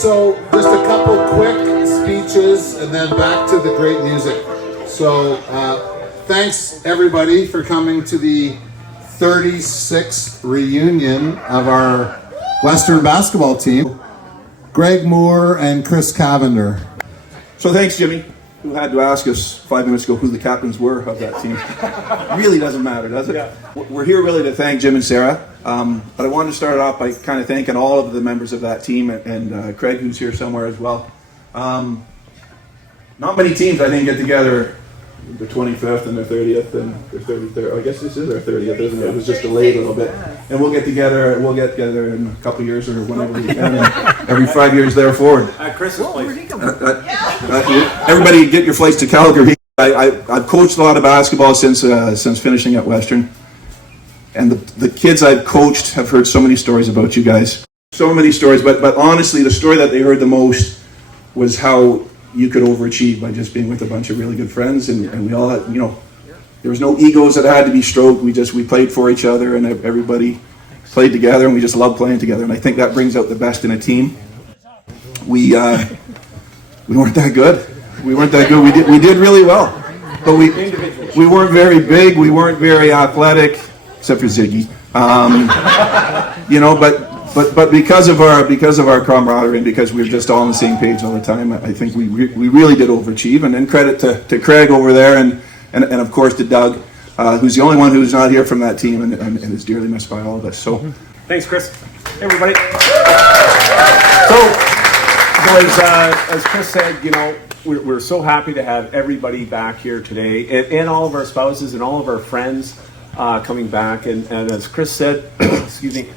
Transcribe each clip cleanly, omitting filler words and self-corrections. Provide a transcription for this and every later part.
So just a couple quick speeches and then back to the great music. So thanks everybody for coming to the 36th reunion of our Western basketball team. Greg Moore and Chris Cavender. So thanks, Jimmy, who had to ask us 5 minutes ago who the captains were of that team. Really doesn't matter, does it? Yeah. We're here really to thank Jim and Sarah, but I wanted to start off by kind of thanking all of the members of that team and Craig, who's here somewhere as well. Not many teams, I think, get together the 25th and the 30th and the 33rd. I guess this is our 30th, isn't it? It was just delayed a little bit. And we'll get together in a couple of years or whenever we can. Every 5 years there forward. Chris's place. Everybody get your flights to Calgary. I've coached a lot of basketball since finishing at Western. And the kids I've coached have heard so many stories about you guys. So many stories, but honestly, the story that they heard the most was how you could overachieve by just being with a bunch of really good friends, and we all had, there was no egos that had to be stroked. We played for each other, and everybody played together, and we just loved playing together. And I think that brings out the best in a team. We weren't that good. We did really well, but we weren't very big. We weren't very athletic, except for Ziggy. But because of our camaraderie and because we were just all on the same page all the time, I think we really did overachieve. And then credit to Craig over there and of course to Doug, who's the only one who's not here from that team and is dearly missed by all of us. So thanks, Chris. Hey, everybody. So, boys, as Chris said, we're so happy to have everybody back here today, and all of our spouses and all of our friends coming back. And as Chris said, excuse me.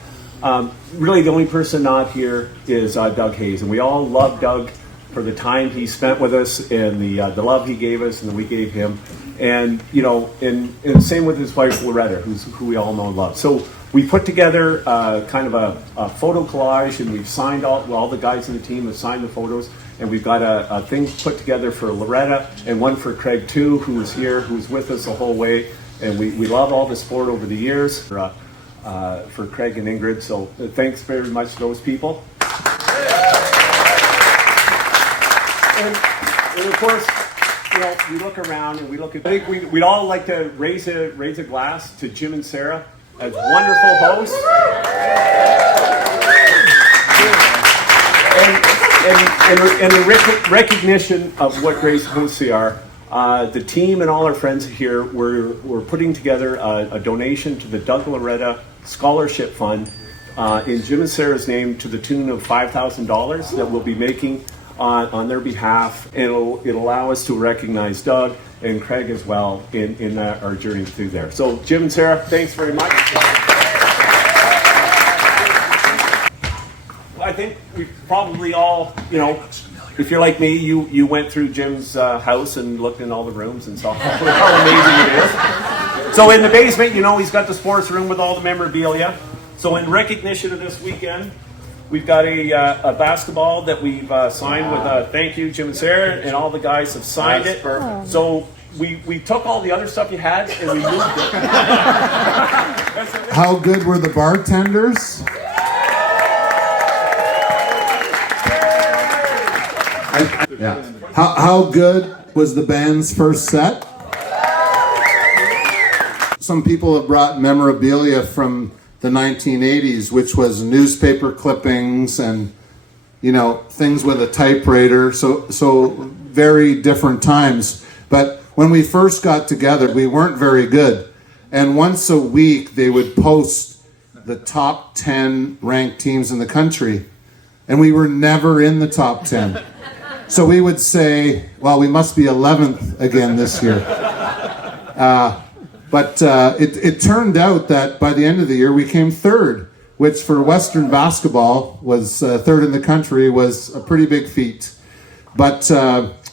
Really, the only person not here is Doug Hayes, and we all love Doug for the time he spent with us and the love he gave us and that we gave him, and and same with his wife Loretta, who we all know and love. So we put together kind of a photo collage, and we've signed all the guys in the team have signed the photos, and we've got a thing put together for Loretta and one for Craig too, who's here, who's with us the whole way, and we love all the support over the years. For Craig and Ingrid, so thanks very much to those people. And of course, we look around and we look at. I think we'd all like to raise a glass to Jim and Sarah as wonderful hosts, and in recognition of what great hosts they are. The team and all our friends here, we're putting together a donation to the Doug Loretta Scholarship Fund in Jim and Sarah's name to the tune of $5,000 that we'll be making on their behalf. And it'll allow us to recognize Doug and Craig as well in our journey through there. So Jim and Sarah, thanks very much. I think we probably all, if you're like me, you went through Jim's house and looked in all the rooms and saw how amazing it is. So in the basement, he's got the sports room with all the memorabilia. So in recognition of this weekend, we've got a basketball that we've signed with a thank you, Jim and Sarah, and all the guys have signed it. Perfect. So we took all the other stuff you had and we moved it. How good were the bartenders? Yeah. How good was the band's first set? Some people have brought memorabilia from the 1980s, which was newspaper clippings and things with a typewriter. So very different times. But when we first got together, we weren't very good. And once a week, they would post the top 10 ranked teams in the country, and we were never in the top 10. So we would say, well, we must be 11th again this year. But it turned out that by the end of the year, we came third, which for Western basketball was third in the country, was a pretty big feat. But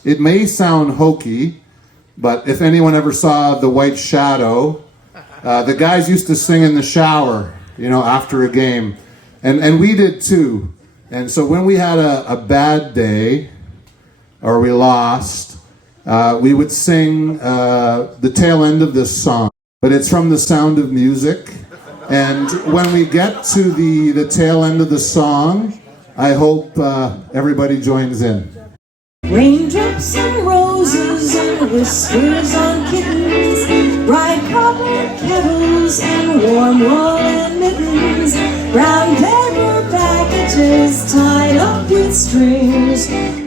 it may sound hokey, but if anyone ever saw The White Shadow, the guys used to sing in the shower, after a game. And we did too. And so when we had a bad day, or we lost, we would sing the tail end of this song. But it's from The Sound of Music. And when we get to the tail end of the song, I hope everybody joins in. Raindrops and roses and whiskers on kittens, bright copper kettles and warm woolen mittens, brown paper packages tied up with strings.